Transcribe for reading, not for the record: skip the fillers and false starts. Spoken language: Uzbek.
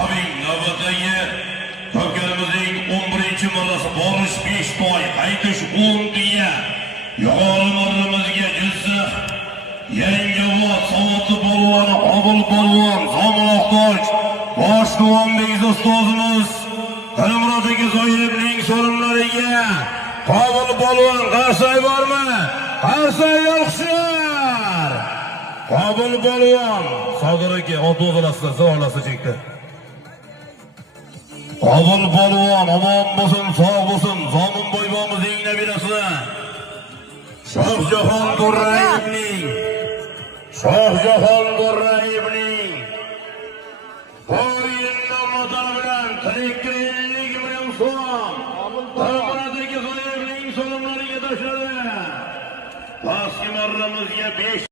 Tabii navbatdagi To'rtkalimizning 11-marrasi borish 5 toy, qaytish 10 tuya. Yuqori marramizga Jizzax Yangiobod Savodli polvoni Obul polvon Zomiroqdoj bosh duanbek ustozimiz Dilmurod aka Zoirovning so'rimlariga Obul polvon qarsay bormi? Qarsay yo'qshar. Obul polvon Sodiq aka o'tog'ilasizlar, savolasi chekdi. Obul polvon omon bo'lsin, sog' bo'lsin. Zomin boybomizning nabirasi Shohjahon Durrayevning o'yindan motoni bilan tiriklik bilan so'm Dilmurodagi Zoirovning so'limlariga tashladi. Pastki marramizga 5